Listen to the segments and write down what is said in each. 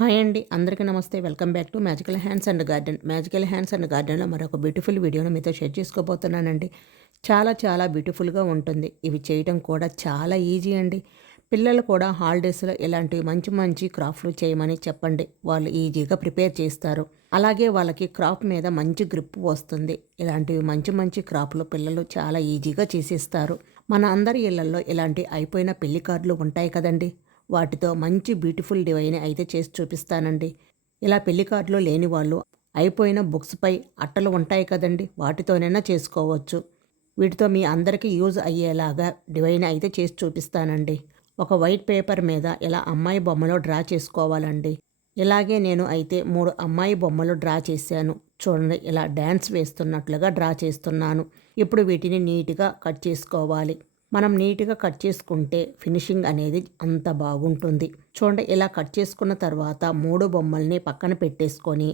Hi అండి, అందరికీ నమస్తే. Welcome back to magical hands and garden. Magical hands and గార్డెన్లో మరొక బ్యూటిఫుల్ వీడియోను మీతో షేర్ చేసుకోబోతున్నానండి. చాలా బ్యూటిఫుల్గా ఉంటుంది. ఇవి చేయడం కూడా చాలా ఈజీ అండి. పిల్లలు కూడా హాలిడేస్లో ఇలాంటివి మంచి క్రాఫ్ట్లు చేయమని చెప్పండి, వాళ్ళు ఈజీగా ప్రిపేర్ చేస్తారు. అలాగే వాళ్ళకి క్రాఫ్ట్ మీద మంచి గ్రిప్ వస్తుంది. ఇలాంటివి మంచి క్రాఫ్ట్లు పిల్లలు చాలా ఈజీగా చేసేస్తారు. మన అందరి ఇళ్లలో ఇలాంటి అయిపోయిన పెళ్లి కార్డులు ఉంటాయి కదండి, వాటితో మంచి బ్యూటిఫుల్ డిజైన్ అయితే చేసి చూపిస్తానండి. ఇలా పెళ్లి కార్డులో లేని వాళ్ళు అయిపోయిన బుక్స్పై అట్టలు ఉంటాయి కదండి, వాటితోనైనా చేసుకోవచ్చు. వీటితో మీ అందరికీ యూజ్ అయ్యేలాగా డిజైన్ అయితే చేసి చూపిస్తానండి. ఒక వైట్ పేపర్ మీద ఇలా అమ్మాయి బొమ్మలో డ్రా చేసుకోవాలండి. ఇలాగే నేను అయితే 3 అమ్మాయి బొమ్మలు డ్రా చేశాను. చూడండి, ఇలా డ్యాన్స్ వేస్తున్నట్లుగా డ్రా చేస్తున్నాను. ఇప్పుడు వీటిని నీట్గా కట్ చేసుకోవాలి. మనం నీట్గా కట్ చేసుకుంటే ఫినిషింగ్ అనేది అంత బాగుంటుంది. చూడండి, ఇలా కట్ చేసుకున్న తర్వాత 3 బొమ్మల్ని పక్కన పెట్టేసుకొని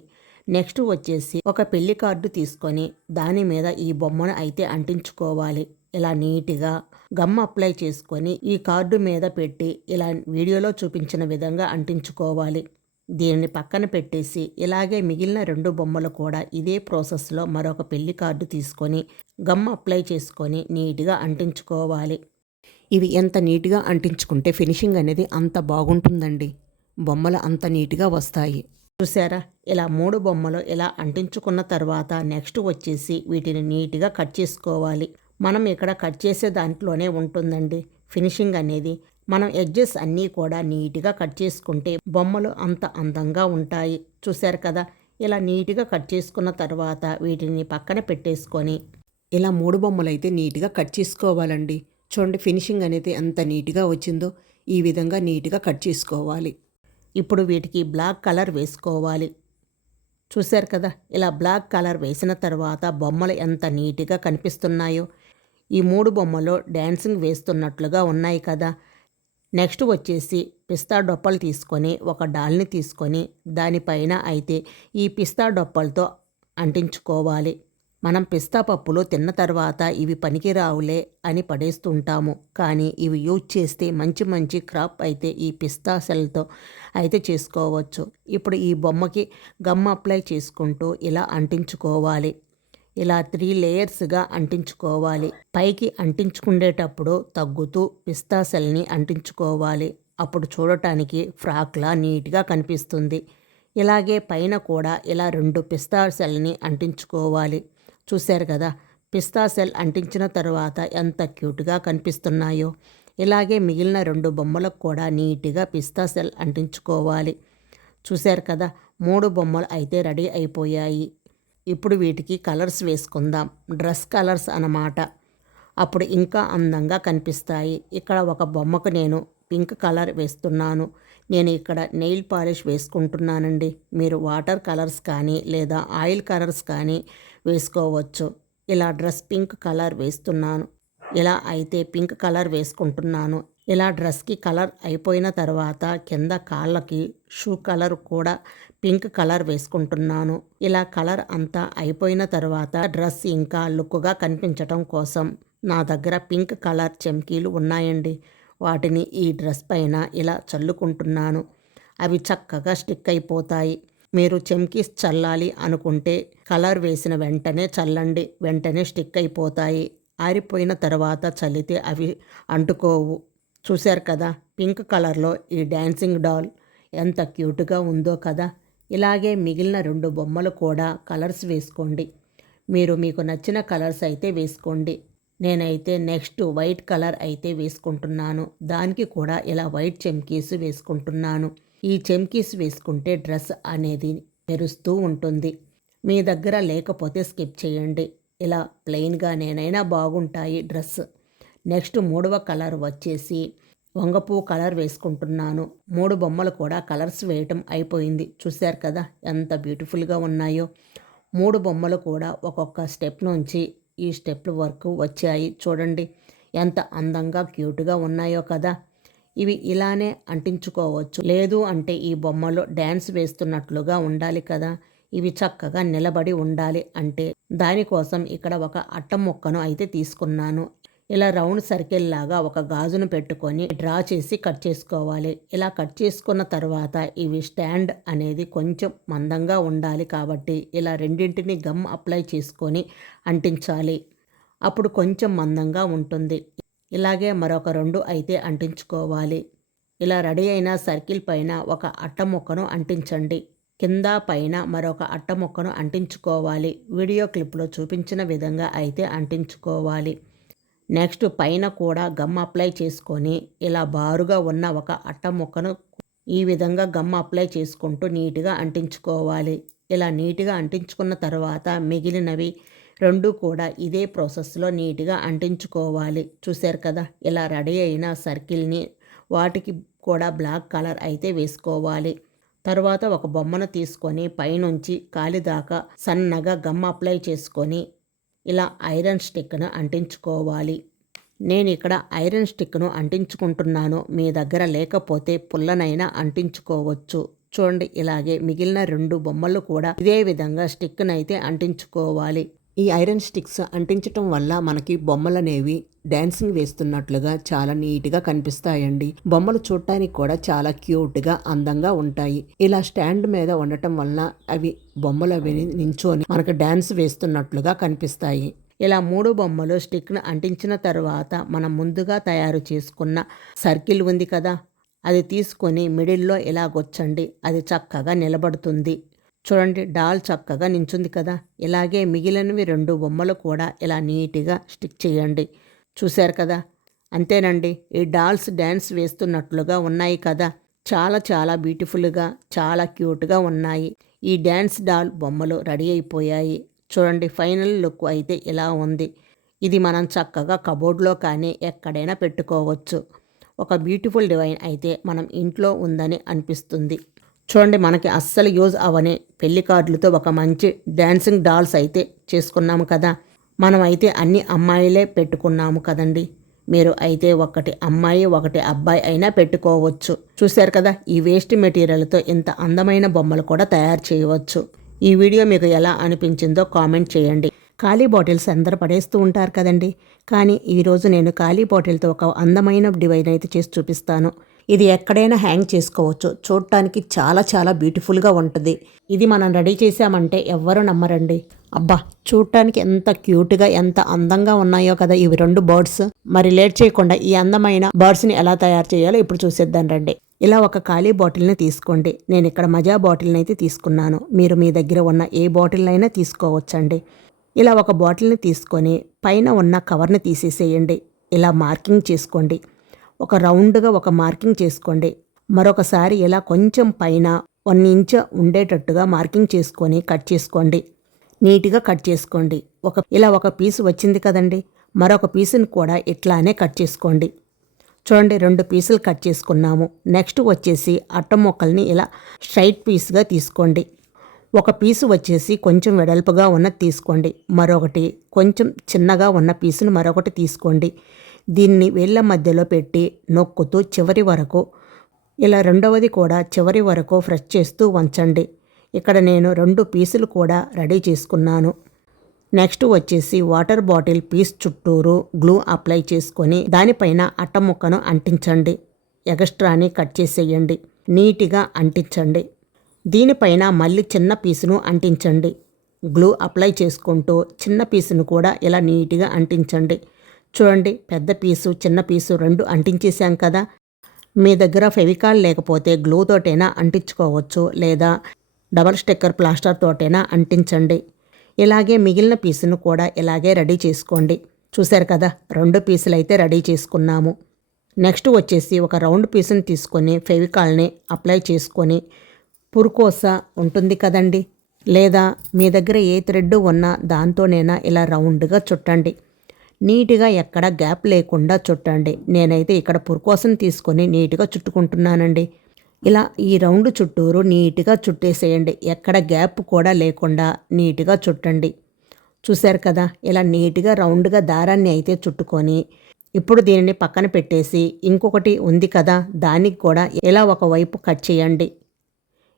నెక్స్ట్ వచ్చేసి ఒక పెళ్లి కార్డు తీసుకొని దాని మీద ఈ బొమ్మను అయితే అంటించుకోవాలి. ఇలా నీట్గా గమ్ అప్లై చేసుకొని ఈ కార్డు మీద పెట్టి ఇలా వీడియోలో చూపించిన విధంగా అంటించుకోవాలి. దీనిని పక్కన పెట్టేసి ఇలాగే మిగిలిన 2 బొమ్మలు కూడా ఇదే ప్రాసెస్లో మరొక పెళ్లి కార్డు తీసుకొని గమ్ అప్లై చేసుకొని నీట్గా అంటించుకోవాలి. ఇవి ఎంత నీట్గా అంటించుకుంటే ఫినిషింగ్ అనేది అంత బాగుంటుందండి. బొమ్మలు అంత నీట్గా వస్తాయి. చూసారా, ఇలా 3 బొమ్మలు ఇలా అంటించుకున్న తర్వాత నెక్స్ట్ వచ్చేసి వీటిని నీట్గా కట్ చేసుకోవాలి. మనం ఇక్కడ కట్ చేసే దాంట్లోనే ఉంటుందండి ఫినిషింగ్ అనేది. మనం ఎడ్జెస్ అన్నీ కూడా నీట్గా కట్ చేసుకుంటే బొమ్మలు అంత అందంగా ఉంటాయి. చూశారు కదా, ఇలా నీట్గా కట్ చేసుకున్న తర్వాత వీటిని పక్కన పెట్టేసుకొని ఇలా 3 బొమ్మలు అయితే నీట్గా కట్ చేసుకోవాలండి. చూడండి, ఫినిషింగ్ అనేది ఎంత నీట్గా వచ్చిందో. ఈ విధంగా నీట్గా కట్ చేసుకోవాలి. ఇప్పుడు వీటికి బ్లాక్ కలర్ వేసుకోవాలి. చూశారు కదా, ఇలా బ్లాక్ కలర్ వేసిన తర్వాత బొమ్మలు ఎంత నీట్గా కనిపిస్తున్నాయో. ఈ 3 బొమ్మలు డ్యాన్సింగ్ వేస్తున్నట్లుగా ఉన్నాయి కదా. నెక్స్ట్ వచ్చేసి పిస్తా డొప్పలు తీసుకొని ఒక డాల్ని తీసుకొని దానిపైన అయితే ఈ పిస్తా డొప్పలతో అంటించుకోవాలి. మనం పిస్తా పప్పులు తిన్న తర్వాత ఇవి పనికిరావులే అని పడేస్తుంటాము, కానీ ఇవి యూజ్ చేస్తే మంచి క్రాప్ అయితే ఈ పిస్తా సెల్తో అయితే చేసుకోవచ్చు. ఇప్పుడు ఈ బొమ్మకి గమ్ అప్లై చేసుకుంటూ ఇలా అంటించుకోవాలి. ఇలా 3 లేయర్స్గా అంటించుకోవాలి. పైకి అంటించుకునేటప్పుడు తగ్గుతూ పిస్తా సెల్ని అంటించుకోవాలి. అప్పుడు చూడటానికి ఫ్రాక్లా నీట్గా కనిపిస్తుంది. ఇలాగే పైన కూడా ఇలా 2 పిస్తా సెల్ని అంటించుకోవాలి. చూశారు కదా, పిస్తా సెల్ అంటించిన తర్వాత ఎంత క్యూట్గా కనిపిస్తున్నాయో. ఇలాగే మిగిలిన 2 బొమ్మలకు కూడా నీట్గా పిస్తా సెల్ అంటించుకోవాలి. చూశారు కదా, 3 బొమ్మలు అయితే రెడీ అయిపోయాయి. ఇప్పుడు వీటికి కలర్స్ వేసుకుందాం. డ్రెస్ కలర్స్ అన్నమాట. అప్పుడు ఇంకా అందంగా కనిపిస్తాయి. ఇక్కడ ఒక బొమ్మకు నేను పింక్ కలర్ వేస్తున్నాను. నేను ఇక్కడ నెయిల్ పాలిష్ వేసుకుంటున్నానండి. మీరు వాటర్ కలర్స్ కానీ లేదా ఆయిల్ కలర్స్ కానీ వేసుకోవచ్చు. ఇలా డ్రెస్ పింక్ కలర్ వేస్తున్నాను. ఇలా అయితే పింక్ కలర్ వేసుకుంటున్నాను. ఇలా డ్రెస్కి కలర్ అయిపోయిన తర్వాత కింద కాళ్ళకి షూ కలర్ కూడా పింక్ కలర్ వేసుకుంటున్నాను. ఇలా కలర్ అంతా అయిపోయిన తర్వాత డ్రెస్ ఇంకా లుక్గా కనిపించటం కోసం నా దగ్గర పింక్ కలర్ చెమ్కీలు ఉన్నాయండి. వాటిని ఈ డ్రెస్ పైన ఇలా చల్లుకుంటున్నాను. అవి చక్కగా స్టిక్ అయిపోతాయి. మీరు చెమ్కీస్ చల్లాలి అనుకుంటే కలర్ వేసిన వెంటనే చల్లండి, వెంటనే స్టిక్ అయిపోతాయి. ఆరిపోయిన తర్వాత చల్లితే అవి అంటుకోవు. చూశారు కదా, పింక్ కలర్లో ఈ డాన్సింగ్ డాల్ ఎంత క్యూట్గా ఉందో కదా. ఇలాగే మిగిలిన 2 బొమ్మలు కూడా కలర్స్ వేసుకోండి. మీకు నచ్చిన కలర్స్ అయితే వేసుకోండి. నేనైతే నెక్స్ట్ వైట్ కలర్ అయితే వేసుకుంటున్నాను. దానికి కూడా ఇలా వైట్ చెమ్కీస్ వేసుకుంటున్నాను. ఈ చెమ్కీస్ వేసుకుంటే డ్రెస్ అనేది మెరుస్తూ ఉంటుంది. మీ దగ్గర లేకపోతే స్కిప్ చేయండి. ఇలా ప్లెయిన్గా నేనైనా బాగుంటాయి డ్రెస్. నెక్స్ట్ 3వ కలర్ వచ్చేసి వంగపూ కలర్ వేసుకుంటున్నాను. 3 బొమ్మలు కూడా కలర్స్ వేయటం అయిపోయింది. చూశారు కదా, ఎంత బ్యూటిఫుల్గా ఉన్నాయో. 3 బొమ్మలు కూడా ఒక్కొక్క స్టెప్ నుంచి ఈ స్టెప్ల వరకు వచ్చాయి. చూడండి, ఎంత అందంగా క్యూట్గా ఉన్నాయో కదా. ఇవి ఇలానే అంటించుకోవచ్చు. లేదు అంటే ఈ బొమ్మలు డ్యాన్స్ వేస్తున్నట్లుగా ఉండాలి కదా. ఇవి చక్కగా నిలబడి ఉండాలి అంటే దానికోసం ఇక్కడ ఒక అట్ట ముక్కను అయితే తీసుకున్నాను. ఇలా రౌండ్ సర్కిల్ లాగా ఒక గాజును పెట్టుకొని డ్రా చేసి కట్ చేసుకోవాలి. ఇలా కట్ చేసుకున్న తర్వాత ఇవి స్టాండ్ అనేది కొంచెం మందంగా ఉండాలి కాబట్టి ఇలా రెండింటిని గమ్ అప్లై చేసుకొని అంటించాలి. అప్పుడు కొంచెం మందంగా ఉంటుంది. ఇలాగే మరొక 2 అయితే అంటించుకోవాలి. ఇలా రెడీ అయిన సర్కిల్ పైన ఒక అట్ట ముక్కను అంటించండి. కింద పైన మరొక అట్ట ముక్కను అంటించుకోవాలి. వీడియో క్లిప్లో చూపించిన విధంగా అయితే అంటించుకోవాలి. నెక్స్ట్ పైన కూడా గమ్ అప్లై చేసుకొని ఇలా బారుగా ఉన్న ఒక అట్ట ముక్కను ఈ విధంగా గమ్ అప్లై చేసుకుంటూ నీట్గా అంటించుకోవాలి. ఇలా నీట్గా అంటించుకున్న తర్వాత మిగిలినవి 2 కూడా ఇదే ప్రాసెస్లో నీట్గా అంటించుకోవాలి. చూశారు కదా, ఇలా రెడీ అయిన సర్కిల్ని వాటికి కూడా బ్లాక్ కలర్ అయితే వేసుకోవాలి. తర్వాత ఒక బొమ్మను తీసుకొని పైనుంచి కాలి దాకా సన్నగా గమ్ అప్లై చేసుకొని ఇలా ఐరన్ స్టిక్ను అంటించుకోవాలి. నేను ఇక్కడ ఐరన్ స్టిక్ను అంటించుకుంటున్నాను. మీ దగ్గర లేకపోతే పుల్లనైనా అంటించుకోవచ్చు. చూడండి, ఇలాగే మిగిలిన 2 బొమ్మలు కూడా ఇదే విధంగా స్టిక్ను అయితే అంటించుకోవాలి. ఈ ఐరన్ స్టిక్స్ అంటించటం వల్ల మనకి బొమ్మలనేవి డాన్సింగ్ వేస్తున్నట్లుగా చాలా నీట్గా కనిపిస్తాయండి. బొమ్మలు చూడటానికి కూడా చాలా క్యూట్గా అందంగా ఉంటాయి. ఇలా స్టాండ్ మీద ఉండటం వలన అవి బొమ్మలు నించొని మనకు డాన్స్ వేస్తున్నట్లుగా కనిపిస్తాయి. ఇలా 3 బొమ్మలు స్టిక్ను అంటించిన తర్వాత మనం ముందుగా తయారు చేసుకున్న సర్కిల్ ఉంది కదా, అది తీసుకొని మిడిల్లో ఇలా గొచ్చండి. అది చక్కగా నిలబడుతుంది. చూడండి, డాల్ చక్కగా నించుంది కదా. ఇలాగే మిగిలినవి 2 బొమ్మలు కూడా ఇలా నీట్గా స్టిక్ చేయండి. చూశారు కదా, అంతేనండి. ఈ డాల్స్ డ్యాన్స్ వేస్తున్నట్లుగా ఉన్నాయి కదా. చాలా చాలా బ్యూటిఫుల్గా చాలా క్యూట్గా ఉన్నాయి. ఈ డ్యాన్స్ డాల్ బొమ్మలు రెడీ అయిపోయాయి. చూడండి, ఫైనల్ లుక్ అయితే ఇలా ఉంది. ఇది మనం చక్కగా కబోర్డ్లో కానీ ఎక్కడైనా పెట్టుకోవచ్చు. ఒక బ్యూటిఫుల్ డిజైన్ అయితే మనం ఇంట్లో ఉందని అనిపిస్తుంది. చూడండి, మనకి అస్సలు యూజ్ అవని పెళ్లి కార్డులతో ఒక మంచి డ్యాన్సింగ్ డాల్స్ అయితే చేసుకున్నాము కదా. మనం అయితే అన్ని అమ్మాయిలే పెట్టుకున్నాము కదండి. మీరు అయితే ఒకటి అమ్మాయి ఒకటి అబ్బాయి అయినా పెట్టుకోవచ్చు. చూశారు కదా, ఈ వేస్ట్ మెటీరియల్తో ఇంత అందమైన బొమ్మలు కూడా తయారు చేయవచ్చు. ఈ వీడియో మీకు ఎలా అనిపించిందో కామెంట్ చేయండి. ఖాళీ బాటిల్స్ అందరూ పడేస్తూ ఉంటారు కదండి. కానీ ఈరోజు నేను ఖాళీ బాటిల్తో ఒక అందమైన డిజైన్ అయితే చేసి చూపిస్తాను. ఇది ఎక్కడైనా హ్యాంగ్ చేసుకోవచ్చు. చూడటానికి చాలా చాలా బ్యూటిఫుల్గా ఉంటుంది. ఇది మనం రెడీ చేసామంటే ఎవ్వరూ నమ్మరండి. అబ్బా, చూడటానికి ఎంత క్యూట్గా ఎంత అందంగా ఉన్నాయో కదా ఇవి 2 బర్డ్స్. మరి లేట్ చేయకుండా ఈ అందమైన బర్డ్స్ని ఎలా తయారు చేయాలో ఇప్పుడు చూసేద్దాం రండి. ఇలా ఒక ఖాళీ బాటిల్ని తీసుకోండి. నేను ఇక్కడ మజా బాటిల్ని అయితే తీసుకున్నాను. మీరు మీ దగ్గర ఉన్న ఏ బాటిల్ అయినా తీసుకోవచ్చండి. ఇలా ఒక బాటిల్ని తీసుకొని పైన ఉన్న కవర్ని తీసేసేయండి. ఇలా మార్కింగ్ చేసుకోండి. ఒక రౌండ్గా ఒక మార్కింగ్ చేసుకోండి. మరొకసారి ఇలా కొంచెం పైన 1 ఇంచ్ ఉండేటట్టుగా మార్కింగ్ చేసుకొని కట్ చేసుకోండి. నీట్గా కట్ చేసుకోండి. ఇలా ఒక పీసు వచ్చింది కదండి. మరొక పీసుని కూడా ఇట్లానే కట్ చేసుకోండి. చూడండి, 2 పీసులు కట్ చేసుకున్నాము. నెక్స్ట్ వచ్చేసి అట్ట ముక్కల్ని ఇలా స్ట్రైట్ పీస్గా తీసుకోండి. ఒక పీసు వచ్చేసి కొంచెం వెడల్పుగా ఉన్నది తీసుకోండి. మరొకటి కొంచెం చిన్నగా ఉన్న పీసును మరొకటి తీసుకోండి. దీన్ని వేళ్ళ మధ్యలో పెట్టి నొక్కుతూ చివరి వరకు ఇలా రెండవది కూడా చివరి వరకు ఫ్రెష్ చేస్తూ ఉంచండి. ఇక్కడ నేను 2 పీసులు కూడా రెడీ చేసుకున్నాను. నెక్స్ట్ వచ్చేసి వాటర్ బాటిల్ పీస్ చుట్టూరు గ్లూ అప్లై చేసుకొని దానిపైన అట్ట ముక్కను అంటించండి. ఎక్స్ట్రాని కట్ చేసేయండి. నీట్గా అంటించండి. దీనిపైన మళ్ళీ చిన్న పీసును అంటించండి. గ్లూ అప్లై చేసుకుంటూ చిన్న పీసును కూడా ఇలా నీట్గా అంటించండి. చూడండి, పెద్ద పీసు చిన్న పీసు 2 అంటించేసాం కదా. మీ దగ్గర ఫెవికాల్ లేకపోతే గ్లూ తోటైనా అంటించుకోవచ్చు, లేదా డబల్ స్టిక్కర్ ప్లాస్టర్ తోటైనా అంటించండి. ఇలాగే మిగిలిన పీసును కూడా ఇలాగే రెడీ చేసుకోండి. చూశారు కదా, 2 పీసులు అయితే రెడీ చేసుకున్నాము. నెక్స్ట్ వచ్చేసి ఒక రౌండ్ పీసుని తీసుకొని ఫెవికాల్ని అప్లై చేసుకొని పురుకోస ఉంటుంది కదండి, లేదా మీ దగ్గర ఏ థ్రెడ్ ఉన్నా దాంతోనైనా ఇలా రౌండ్గా చుట్టండి. నీట్గా ఎక్కడ గ్యాప్ లేకుండా చుట్టండి. నేనైతే ఇక్కడ పురుకోసను తీసుకొని నీట్గా చుట్టుకుంటున్నానండి. ఇలా ఈ రౌండ్ చుట్టూరు నీట్గా చుట్టేసేయండి. ఎక్కడ గ్యాప్ కూడా లేకుండా నీట్గా చుట్టండి. చూశారు కదా, ఇలా నీట్గా రౌండ్గా దారాన్ని అయితే చుట్టుకొని ఇప్పుడు దీనిని పక్కన పెట్టేసి ఇంకొకటి ఉంది కదా, దానికి కూడా ఇలా ఒకవైపు కట్ చేయండి.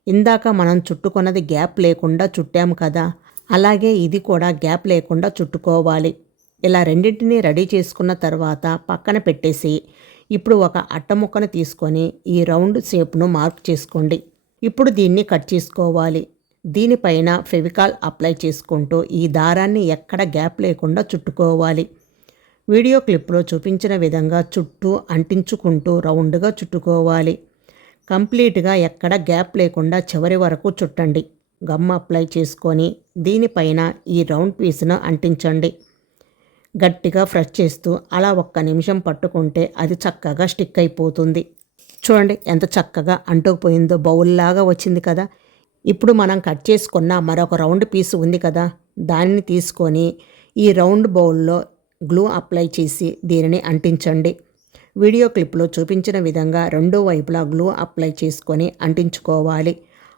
ఇందాక మనం చుట్టుకున్నది గ్యాప్ లేకుండా చుట్టాము కదా, అలాగే ఇది కూడా గ్యాప్ లేకుండా చుట్టుకోవాలి. ఇలా రెండింటినీ రెడీ చేసుకున్న తర్వాత పక్కన పెట్టేసి ఇప్పుడు ఒక అట్ట ముక్కను తీసుకొని ఈ రౌండ్ షేప్ను మార్క్ చేసుకోండి. ఇప్పుడు దీన్ని కట్ చేసుకోవాలి. దీనిపైన ఫెవికాల్ అప్లై చేసుకుంటూ ఈ దారాన్ని ఎక్కడ గ్యాప్ లేకుండా చుట్టుకోవాలి. వీడియో క్లిప్లో చూపించిన విధంగా చుట్టూ అంటించుకుంటూ రౌండ్గా చుట్టుకోవాలి. కంప్లీట్గా ఎక్కడ గ్యాప్ లేకుండా చివరి వరకు చుట్టండి. గమ్ అప్లై చేసుకొని దీనిపైన ఈ రౌండ్ పీస్ను అంటించండి. గట్టిగా ఫ్రెష్ చేస్తూ అలా 1 నిమిషం పట్టుకుంటే అది చక్కగా స్టిక్ అయిపోతుంది. చూడండి ఎంత చక్కగా అంటుకుపోయిందో, బౌల్లాగా వచ్చింది కదా. ఇప్పుడు మనం కట్ చేసుకున్న మరొక రౌండ్ పీస్ ఉంది కదా, దాన్ని తీసుకొని ఈ రౌండ్ బౌల్లో గ్లూ అప్లై చేసి దీనిని అంటించండి. వీడియో క్లిప్లో చూపించిన విధంగా 2 వైపులా గ్లూ అప్లై చేసుకొని అంటించుకోవాలి.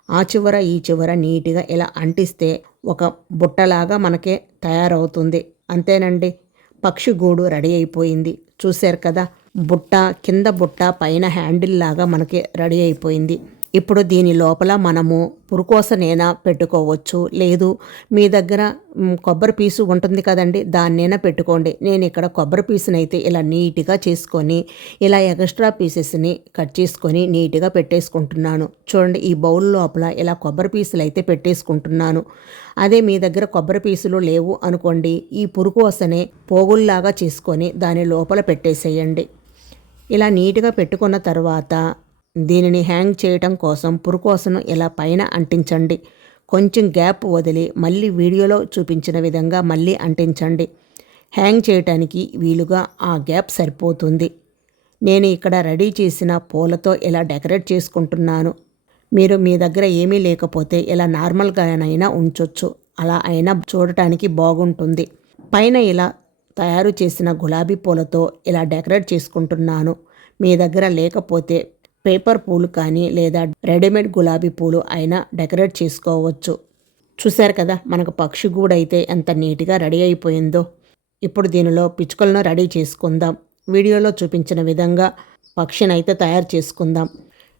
ఆ చివర ఈ చివర నీట్గా ఇలా అంటిస్తే ఒక బుట్టలాగా మనకే తయారవుతుంది. అంతేనండి, పక్షి గూడు రెడీ అయిపోయింది. చూశారు కదా, బుట్ట కింద బుట్ట పైన హ్యాండిల్ లాగా మనకి రెడీ అయిపోయింది. ఇప్పుడు దీని లోపల మనము పురుకోసనైనా పెట్టుకోవచ్చు, లేదు మీ దగ్గర కొబ్బరి పీసు ఉంటుంది కదండి, దాన్నైనా పెట్టుకోండి. నేను ఇక్కడ కొబ్బరి పీసునైతే ఇలా నీట్గా చేసుకొని ఇలా ఎక్స్ట్రా పీసెస్ని కట్ చేసుకొని నీట్గా పెట్టేసుకుంటున్నాను. చూడండి, ఈ బౌల్ లోపల ఇలా కొబ్బరి పీసులు అయితే పెట్టేసుకుంటున్నాను. అదే మీ దగ్గర కొబ్బరి పీసులు లేవు అనుకోండి, ఈ పురుకోసనే పోగుల్లాగా చేసుకొని దాని లోపల పెట్టేసేయండి. ఇలా నీట్గా పెట్టుకున్న తర్వాత దీనిని హ్యాంగ్ చేయటం కోసం పురుకోసను ఇలా పైన అంటించండి. కొంచెం గ్యాప్ వదిలి మళ్ళీ వీడియోలో చూపించిన విధంగా మళ్ళీ అంటించండి. హ్యాంగ్ చేయటానికి వీలుగా ఆ గ్యాప్ సరిపోతుంది. నేను ఇక్కడ రెడీ చేసిన పూలతో ఇలా డెకరేట్ చేసుకుంటున్నాను. మీరు మీ దగ్గర ఏమీ లేకపోతే ఇలా నార్మల్గానైనా ఉంచొచ్చు, అలా అయినా చూడటానికి బాగుంటుంది. పైన ఇలా తయారు చేసిన గులాబీ పూలతో ఇలా డెకరేట్ చేసుకుంటున్నాను. మీ దగ్గర లేకపోతే పేపర్ పూలు కానీ లేదా రెడీమేడ్ గులాబీ పూలు అయినా డెకరేట్ చేసుకోవచ్చు. చూశారు కదా, మనకు పక్షి గూడు అయితే ఎంత నీట్గా రెడీ అయిపోయిందో. ఇప్పుడు దీనిలో పిచ్చుకలను రెడీ చేసుకుందాం. వీడియోలో చూపించిన విధంగా పక్షిని అయితే తయారు చేసుకుందాం.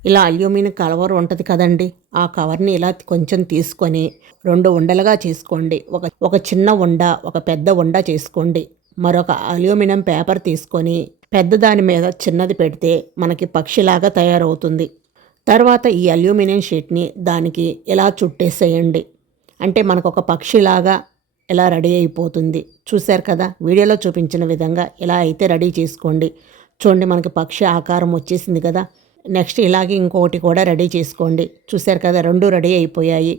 ఇలా అల్యూమినియం కవర్ ఉంటుంది కదండి, ఆ కవర్ని ఇలా కొంచెం తీసుకొని 2 ఉండలుగా చేసుకోండి. ఒక చిన్న ఉండ, ఒక పెద్ద ఉండ చేసుకోండి. మరొక అల్యూమినియం పేపర్ తీసుకొని పెద్దదాని మీద చిన్నది పెడితే మనకి పక్షిలాగా తయారవుతుంది. తర్వాత ఈ అల్యూమినియం షీట్ని దానికి ఇలా చుట్టేసేయండి. అంటే మనకు ఒక పక్షిలాగా ఇలా రెడీ అయిపోతుంది. చూశారు కదా, వీడియోలో చూపించిన విధంగా ఇలా అయితే రెడీ చేసుకోండి. చూడండి, మనకి పక్షి ఆకారం వచ్చేసింది కదా. నెక్స్ట్ ఇలాగే ఇంకొకటి కూడా రెడీ చేసుకోండి. చూశారు కదా, 2 రెడీ అయిపోయాయి.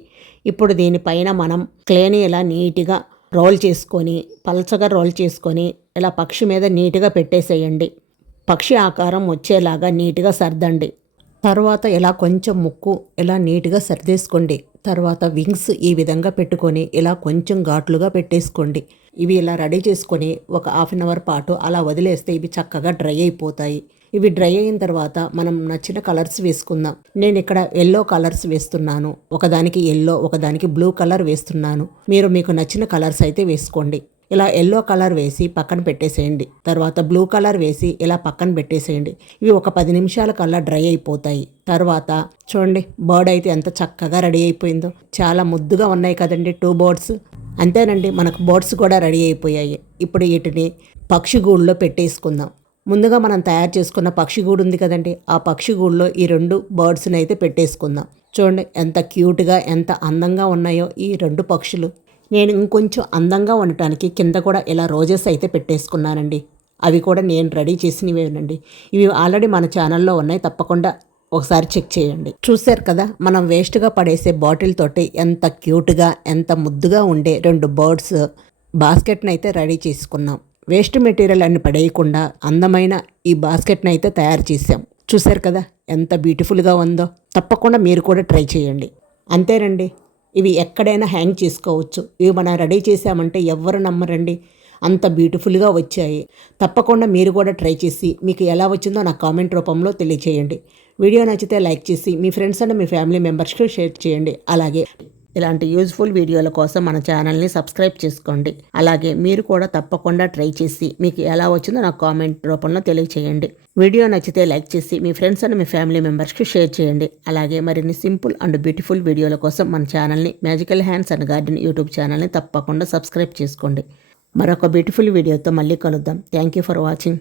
ఇప్పుడు దీనిపైన మనం క్లేని ఇలా నీట్గా రోల్ చేసుకొని పల్చగా రోల్ చేసుకొని ఇలా పక్షి మీద నీట్గా పెట్టేసేయండి. పక్షి ఆకారం వచ్చేలాగా నీట్గా సర్దండి. తర్వాత ఇలా కొంచెం ముక్కు ఇలా నీట్గా సర్దేసుకోండి. తర్వాత వింగ్స్ ఈ విధంగా పెట్టుకొని ఇలా కొంచెం ఘాట్లుగా పెట్టేసుకోండి. ఇవి ఇలా రెడీ చేసుకొని ఒక 1/2 అవర్ పాటు అలా వదిలేస్తే ఇవి చక్కగా డ్రై అయిపోతాయి. ఇవి డ్రై అయిన తర్వాత మనం నచ్చిన కలర్స్ వేసుకుందాం. నేను ఇక్కడ ఎల్లో కలర్స్ వేస్తున్నాను. ఒకదానికి ఎల్లో, ఒకదానికి బ్లూ కలర్ వేస్తున్నాను. మీకు నచ్చిన కలర్స్ అయితే వేసుకోండి. ఇలా ఎల్లో కలర్ వేసి పక్కన పెట్టేసేయండి. తర్వాత బ్లూ కలర్ వేసి ఇలా పక్కన పెట్టేసేయండి. ఇవి ఒక 10 నిమిషాల కల్లా డ్రై అయిపోతాయి. తర్వాత చూడండి, బర్డ్ అయితే ఎంత చక్కగా రెడీ అయిపోయిందో. చాలా ముద్దుగా ఉన్నాయి కదండి 2 బర్డ్స్. అంతేనండి, మనకు బర్డ్స్ కూడా రెడీ అయిపోయాయి. ఇప్పుడు వీటిని పక్షి గూడులో పెట్టేసుకుందాం. ముందుగా మనం తయారు చేసుకున్న పక్షి గూడు ఉంది కదండి, ఆ పక్షి గూడులో ఈ 2 బర్డ్స్ని అయితే పెట్టేసుకుందాం. చూడండి ఎంత క్యూట్గా ఎంత అందంగా ఉన్నాయో ఈ 2 పక్షులు. నేను ఇంకొంచెం అందంగా ఉండటానికి కింద కూడా ఇలా రోజెస్ అయితే పెట్టేసుకున్నానండి. అవి కూడా నేను రెడీ చేసినవేనండి. ఇవి ఆల్రెడీ మన ఛానల్లో ఉన్నాయి, తప్పకుండా ఒకసారి చెక్ చేయండి. చూశారు కదా, మనం వేస్ట్గా పడేసే బాటిల్ తోటి ఎంత క్యూట్గా ఎంత ముద్దుగా ఉండే 2 బర్డ్స్ బాస్కెట్ని అయితే రెడీ చేసుకున్నాం. వేస్ట్ మెటీరియల్ అన్ని పడేయకుండా అందమైన ఈ బాస్కెట్ని అయితే తయారు చేసాం. చూశారు కదా ఎంత బ్యూటిఫుల్గా ఉందో. తప్పకుండా మీరు కూడా ట్రై చేయండి. అంతేనండి, ఇవి ఎక్కడైనా హ్యాంగ్ చేసుకోవచ్చు. ఇవి మనం రెడీ చేసామంటే ఎవ్వరు నమ్మరండి, అంత బ్యూటిఫుల్గా వచ్చాయి. తప్పకుండా మీరు కూడా ట్రై చేసి మీకు ఎలా వచ్చిందో నాకు కామెంట్ రూపంలో తెలియచేయండి. వీడియో నచ్చితే లైక్ చేసి మీ ఫ్రెండ్స్ అండ్ మీ ఫ్యామిలీ మెంబర్స్కి షేర్ చేయండి. అలాగే ఇలాంటి యూజ్ఫుల్ వీడియోల కోసం మన ఛానల్ని సబ్స్క్రైబ్ చేసుకోండి. అలాగే మీరు కూడా తప్పకుండా ట్రై చేసి మీకు ఎలా వచ్చిందో నాకు కామెంట్ రూపంలో తెలియచేయండి. వీడియో నచ్చితే లైక్ చేసి మీ ఫ్రెండ్స్ అండ్ మీ ఫ్యామిలీ మెంబర్స్కి షేర్ చేయండి. అలాగే మరిన్ని సింపుల్ అండ్ బ్యూటిఫుల్ వీడియోల కోసం మన ఛానల్ని magical hands and garden YouTube ఛానల్ని తప్పకుండా సబ్స్క్రైబ్ చేసుకోండి. మరొక బ్యూటిఫుల్ వీడియోతో మళ్ళీ కలుద్దాం. Thank you for watching.